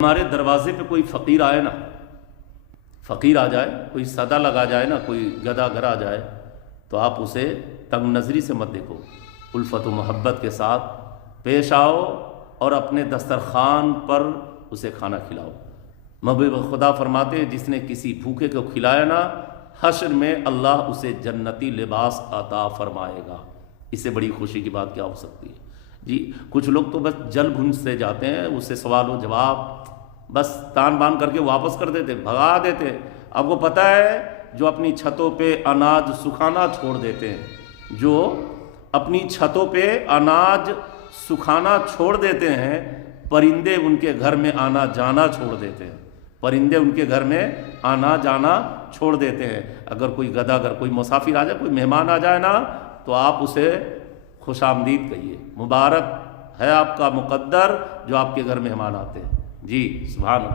ہمارے دروازے پہ کوئی فقیر آئے نا، فقیر آ جائے، کوئی صدا لگا جائے نا، کوئی گدا گھر آ جائے، تو آپ اسے تنگ نظری سے مت دیکھو، الفت و محبت کے ساتھ پیش آؤ اور اپنے دسترخوان پر اسے کھانا کھلاؤ۔ محبوب خدا فرماتے ہیں جس نے کسی بھوکے کو کھلایا نا، حشر میں اللہ اسے جنتی لباس عطا فرمائے گا۔ اس سے بڑی خوشی کی بات کیا ہو سکتی ہے؟ جی کچھ لوگ تو بس جل بھنجتے جاتے ہیں، اس سے سوال و جواب بس تان بان کر کے واپس کر دیتے، بھگا دیتے۔ آپ کو پتہ ہے جو اپنی چھتوں پہ اناج سکھانا چھوڑ دیتے ہیں، جو اپنی چھتوں پہ اناج سکھانا چھوڑ دیتے ہیں، پرندے ان کے گھر میں آنا جانا چھوڑ دیتے ہیں، پرندے ان کے گھر میں آنا جانا چھوڑ دیتے ہیں۔ اگر کوئی گدا، اگر کوئی مسافر آ جائے، کوئی مہمان آ جائے نا، تو آپ اسے خوش آمدید کہیے، مبارک ہے آپ کا مقدر جو آپ کے گھر مہمان آتے ہیں۔ جی سبحان اللہ۔